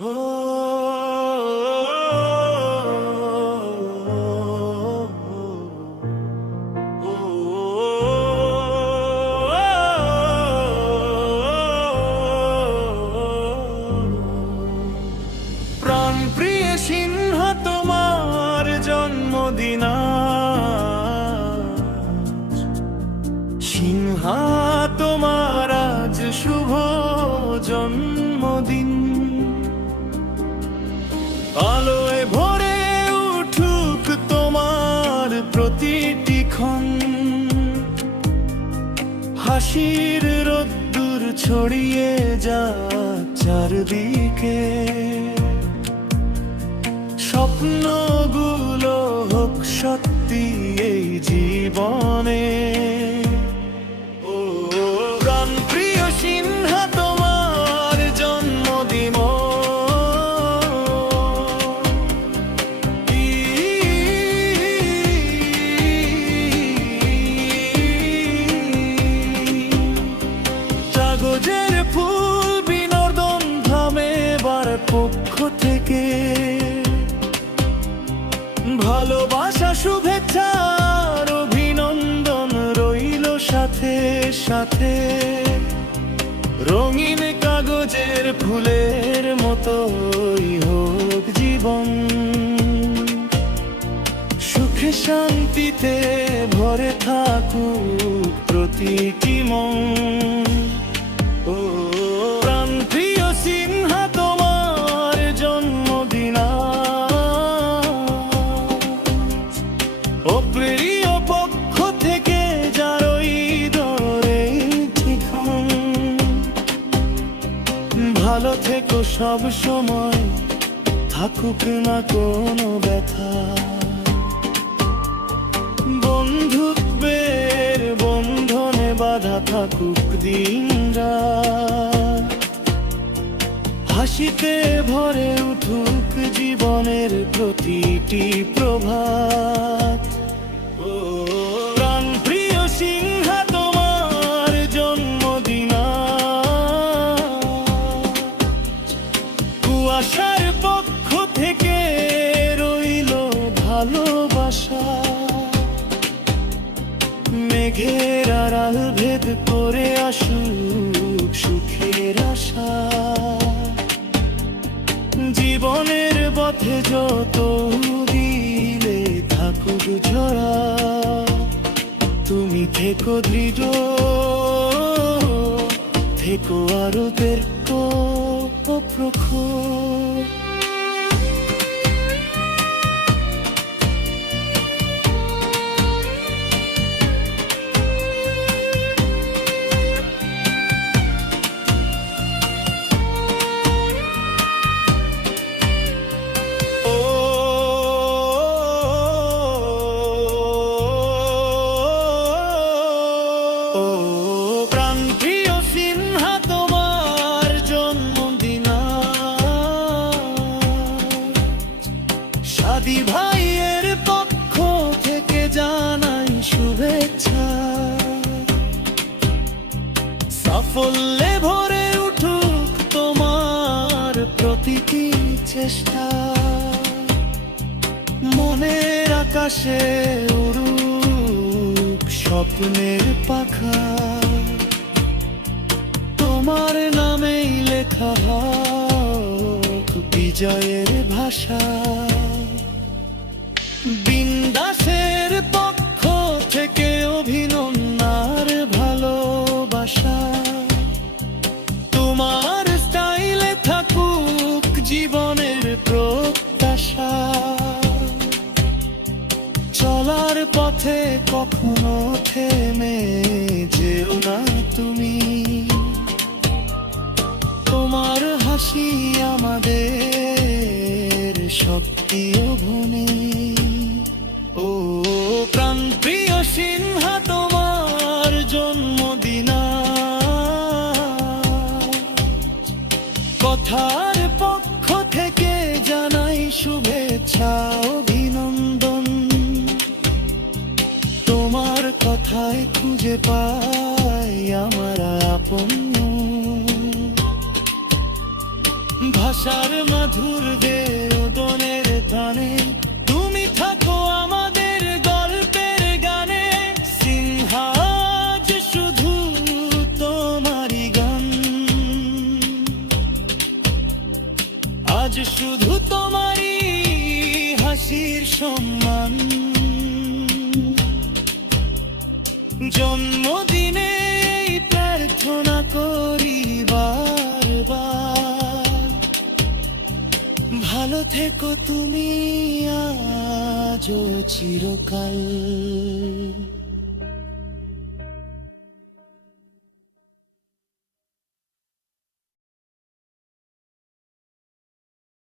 প্রাণপ্রিয় সিংহ তোমার জন্মদিন, সিংহা তোমার আজ শুভ জন্মদিন। আলোয় ভরে উঠুক তোমার প্রতিটি ক্ষণ, হাসির রোদ্দুর ছড়িয়ে যাক চারদিকে। স্বপ্নগুলো হোক সত্যি এই জীবনে। ও প্রাণপ্রিয় সিংহ তোমার জন্মদিন, কাগজের ফুল বিনোদন ধামে বার পক্ষ থেকে ভালোবাসা শুভেচ্ছার অভিনন্দন রইল সাথে সাথে। রঙিন কাগজের ফুলের মতোই হোক জীবন, সুখে শান্তিতে ভরে থাকুক প্রতিটি মন। ও প্রাণপ্রিয় সিংহ তোমার জন্মদিন, ও প্রিয় পক্ষ থেকে যারই দরে ঠিকন। ভালো থেকো সব সময়, থাকুক না কোনো ব্যথা। বন্ধুত্বের বন্ধনে বাঁধা থাকুক দিনরাত, হাসিতে ভরে উঠুক জীবনের প্রতিটি প্রভাত। ও প্রাণপ্রিয় সিংহ তোমার জন্মদিন, কুয়াশার পক্ষ থেকে রইল ভালোবাসা। মেঘের আড়াল ভেদ করে আসুক সুখের আশা। জীবনের পথে যত দিলে থাকুক ঝরা, তুমি থেকো দৃঢ়, থেকো আরো দীর্ঘ প্রখর। সাদী ভাইয়ের পক্ষ থেকে জানাই শুভেচ্ছা। সাফল্যে ভরে উঠুক তোমার প্রতিটি চেষ্টা। মনের আকাশে উড়ুক স্বপ্নের পাখা, তোমার নামেই লেখা হোক বিজয়ের ভাষা। বিন্দাসের পক্ষ থেকে অভিনন্দন আর ভালোবাসা। তোমার স্টাইলে থাকুক জীবনের প্রত্যাশা। চলার পথে কখনো থেমে যেও না তুমি, তোমার হাসি আমাদের শক্তি ও গুণে। ও প্রাণপ্রিয় সিংহ তোমার জন্মদিন, কথার পক্ষ থেকে জানাই শুভেচ্ছা অভিনন্দন। তোমার কথায় খুঁজে পাই আমার আপন। ভাষার মাধুর্যে ওদনের টানে তুমি থাকো আমাদের গল্পের গানে। সিংহাজ শুধু তোমারই গান, আজ শুধু তোমারই হাসির সম্মান। জন্মদিনে প্রার্থনা করি বারবার, ভালো থেকো তুমি আজও চিরকাল।